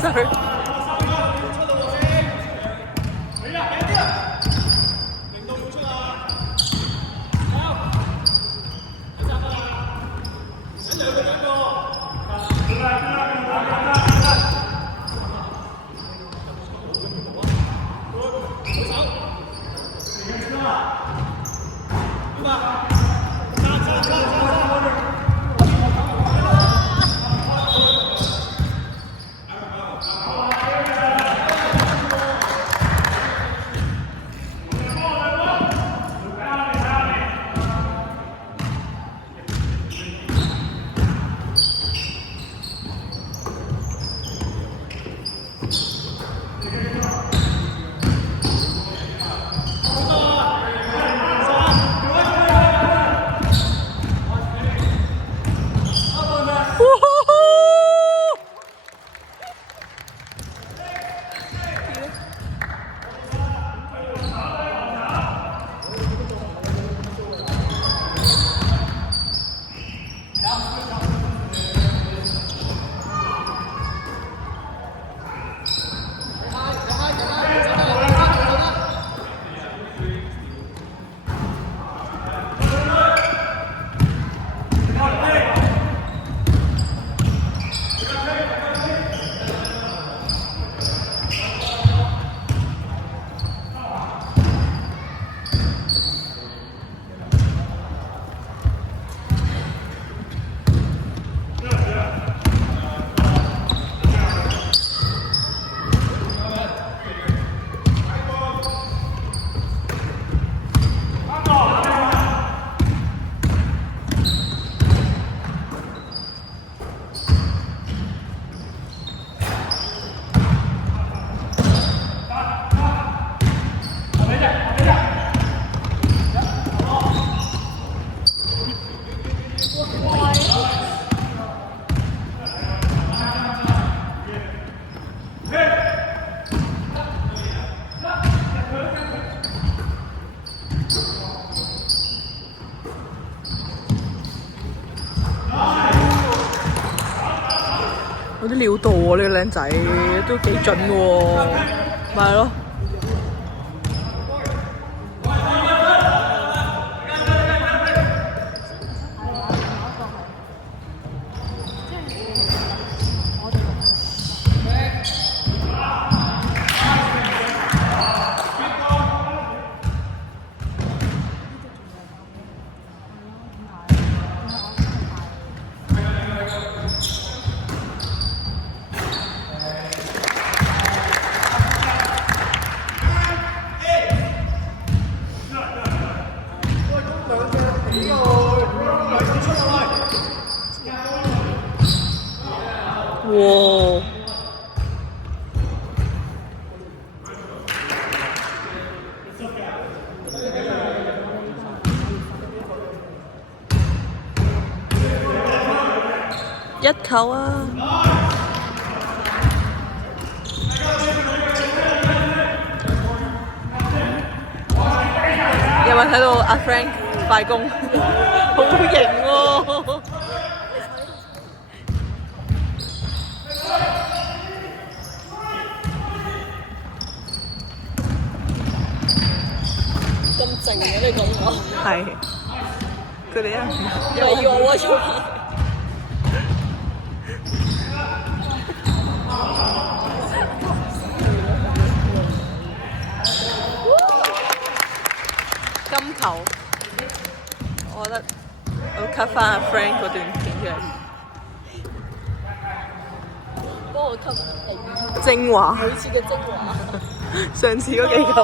Sorry.有啲料到喎，呢個靚仔都幾準喎，咪係咯。哇！一球啊！有冇睇到阿 Frank 快攻？好型喎！咁靜嘅你講我，係佢哋啊，又要我做嘢。金球，我覺得我 cut 翻阿 Frank 嗰段片出嚟。幫我吸精華，每次嘅精華。上次嗰幾球。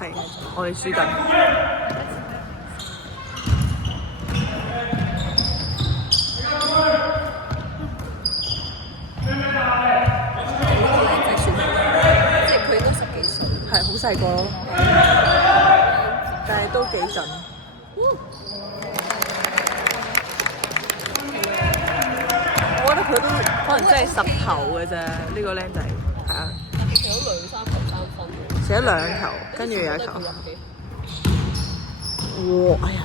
係，我哋輸緊。即係佢應該10幾歲。係好細個咯，但係都幾準。我覺得佢都可能真係10頭嘅啫，呢個僆仔係啊。射咗2、3球3分。射咗2球，跟住有一球。哇！哎呀！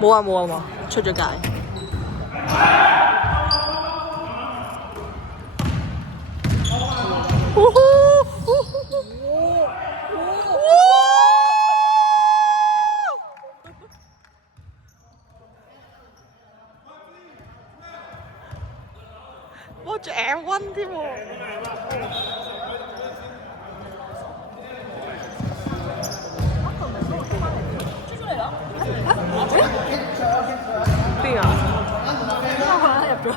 冇啊冇啊冇，出咗界。我仲 M1 添喎。邊啊？入咗。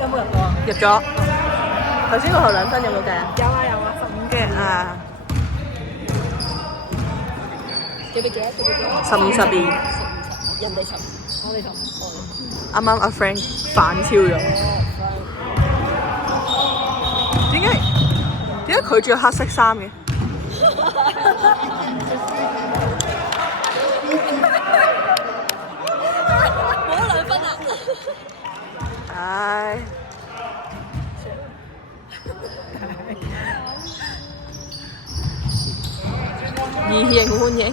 有冇入過啊？入咗。頭先個後2分有冇計啊？有啊有啊，15嘅啊。幾比幾？15-12。人哋10，我哋10。啱啱阿 Frank 反超咗。點解佢着黑色衫嘅？冇咗2分啦！唉。以形換影。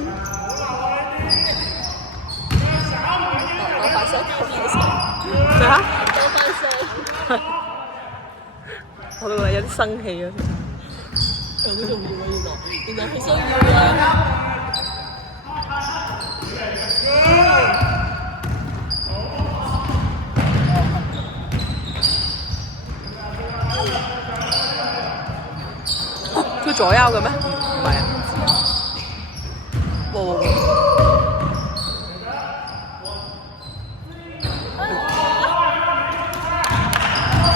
我快手，咩啊？我快手。我都覺得有啲生氣啊！好重要啊！原來佢需要啊！佢左右嘅咩？唔係啊！冇。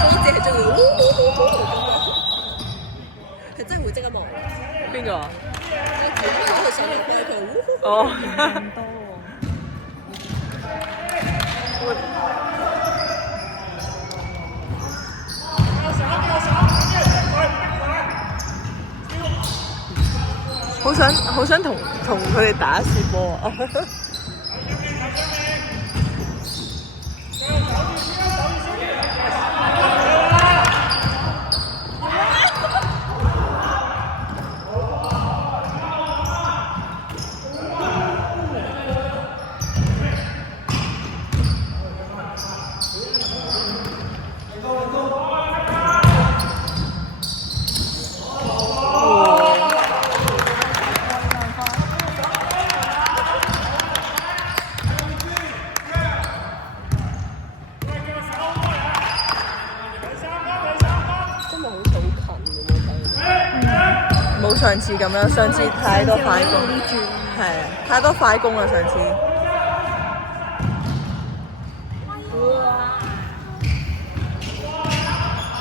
嗰隻係真係佢真係會即刻望。邊個啊？佢上嚟佢哦。咁多好想同佢哋打一次波啊！冇上次咁樣，上次太多快攻。係係啊，太多快攻啦上次。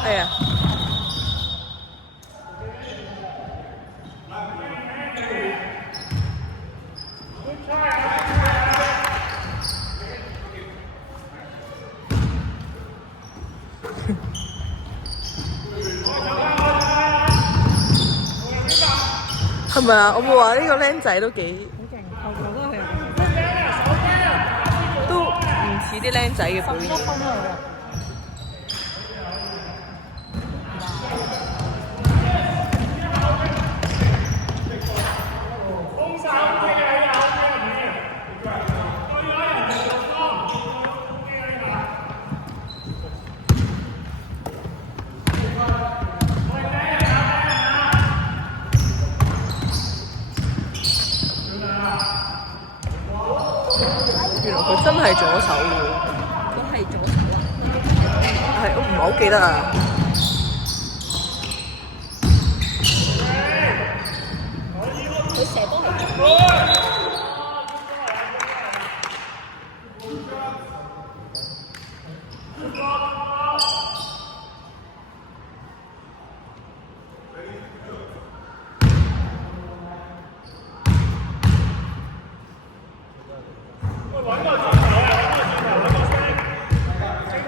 係啊。係咪啊？我冇話呢個僆仔都幾都唔似啲僆仔嘅表現。原來佢真係左手喎。佢係左手啊？係，我唔係好記得啊。佢射波係。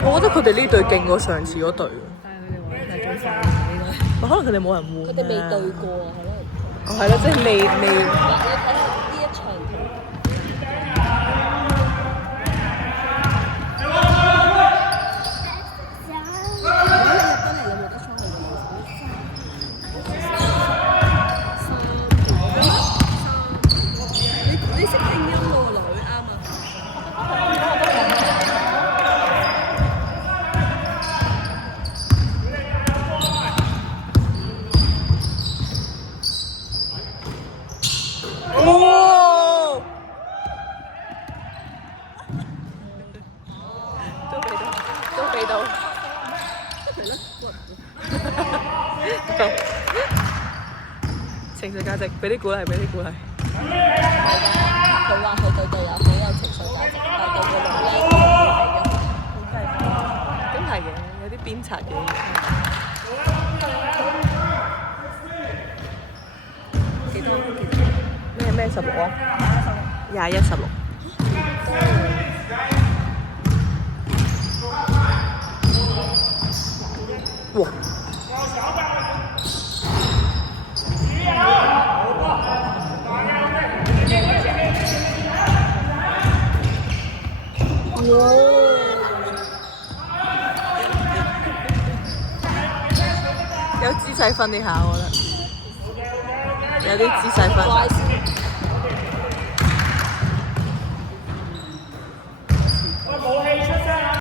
我覺得佢哋呢隊勁過上次嗰隊。但係佢哋話係最快呢可能佢哋冇人換。佢哋未對過啊，係咯。哦，係咯，即係未。你睇下呢一場你識拼音喎女啱啊！情緒價值，俾啲鼓勵，俾啲鼓勵。佢話佢對隊友好有情緒價值，但係對個女咧都係嘅。咁係嘅，有啲鞭策嘅。幾多？咩16啊？21-16。哇！有姿勢分呢下，我覺得有啲姿勢分。